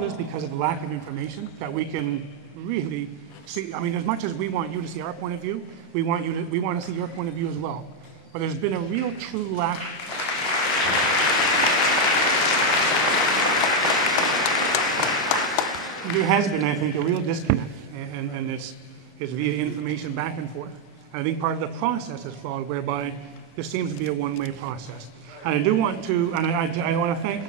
This because of the lack of information that we can really see. I mean, as much as we want you to see our point of view, we want to see your point of view as well. But there's been a real true lack. There has been, I think, a real disconnect, and it's via information back and forth. And I think part of the process is flawed, whereby there seems to be a one-way process. And I do want to, and I want to thank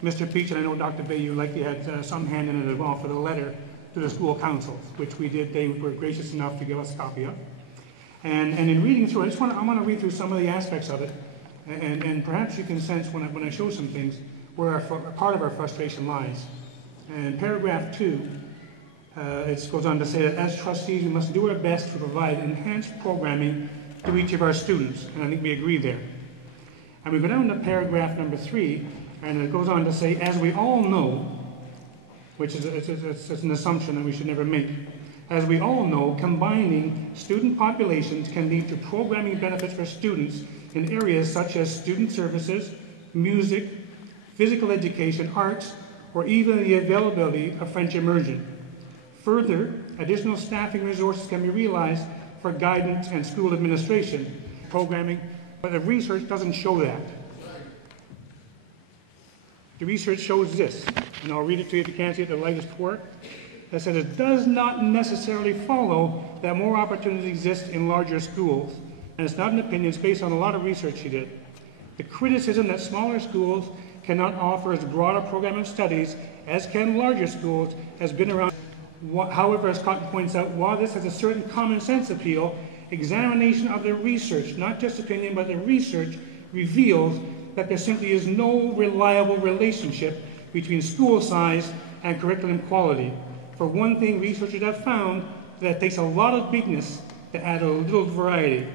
Mr. Peach, and I know Dr. Bay, you likely had some hand in it as well, for the letter to the school councils, which we did. They were gracious enough to give us a copy of. And in reading through it, I want to read through some of the aspects of it, and perhaps you can sense when I show some things where part of our frustration lies. And paragraph 2, it goes on to say that as trustees, we must do our best to provide enhanced programming to each of our students, and I think we agree there. And we go down to paragraph number 3, and it goes on to say, as we all know, which is it's an assumption that we should never make, as we all know, combining student populations can lead to programming benefits for students in areas such as student services, music, physical education, arts, or even the availability of French immersion. Further, additional staffing resources can be realized for guidance and school administration programming, but the research doesn't show that. The research shows this, and I'll read it to you if you can't see it, the latest report, that says it does not necessarily follow that more opportunities exist in larger schools, and it's not an opinion, it's based on a lot of research she did. The criticism that smaller schools cannot offer as broad a program of studies as can larger schools has been around. However, as Cotton points out, while this has a certain common sense appeal, examination of the research, not just opinion, but the research, reveals that there simply is no reliable relationship between school size and curriculum quality. For one thing, researchers have found that it takes a lot of bigness to add a little variety,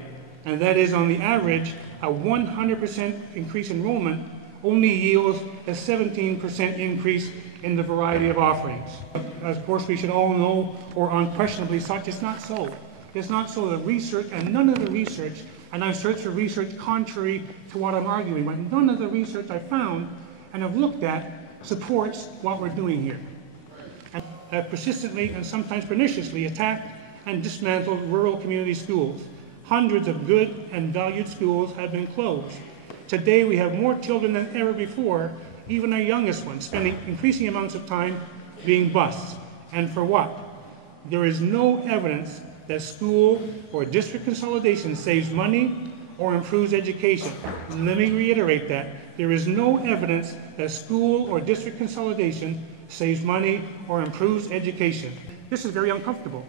and that is, on the average, a 100% increase in enrollment only yields a 17% increase in the variety of offerings. Of course, we should all know, or unquestionably such, it's not so. It's not so. The research, and none of the research, and I've searched for research contrary to what I'm arguing, but none of the research I found and have looked at supports what we're doing here. And have persistently and sometimes perniciously attacked and dismantled rural community schools. Hundreds of good and valued schools have been closed. Today we have more children than ever before, even our youngest ones, spending increasing amounts of time being bused. And for what? There is no evidence that school or district consolidation saves money or improves education. Let me reiterate that. There is no evidence that school or district consolidation saves money or improves education. This is very uncomfortable,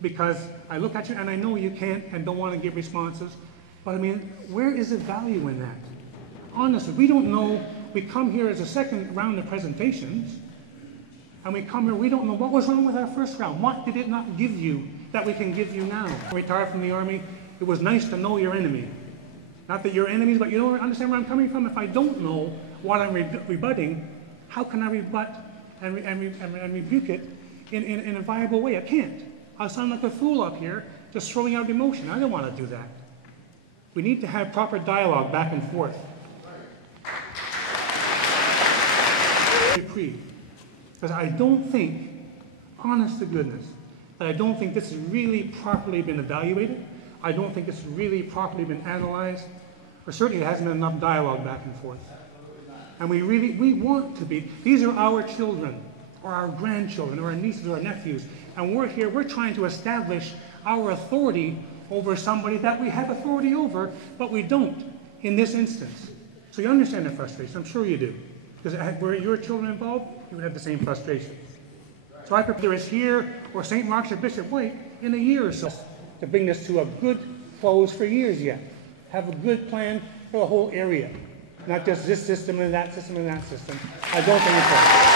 because I look at you and I know you can't and don't want to give responses, but I mean, where is the value in that? Honestly, we don't know. We come here as a second round of presentations, and we come here, we don't know what was wrong with our first round. What did it not give you that we can give you now? Retired from the Army, it was nice to know your enemy. Not that you're enemies, but you don't understand where I'm coming from. If I don't know what I'm rebutting, how can I rebut and rebuke it in a viable way? I can't. I'll sound like a fool up here just throwing out emotion. I don't want to do that. We need to have proper dialogue back and forth. Because I don't think, honest to goodness, that I don't think this has really properly been evaluated. I don't think it's really properly been analyzed, or certainly there hasn't been enough dialogue back and forth. And we want to be, these are our children, or our grandchildren, or our nieces, or our nephews, and we're here, we're trying to establish our authority over somebody that we have authority over, but we don't in this instance. So you understand the frustration, I'm sure you do. Because were your children involved, you would have the same frustration. So I prepare us here, or St. Mark's or Bishop White, in a year or so, to bring this to a good close for years yet. Have a good plan for the whole area. Not just this system and that system and that system. I don't think it's right.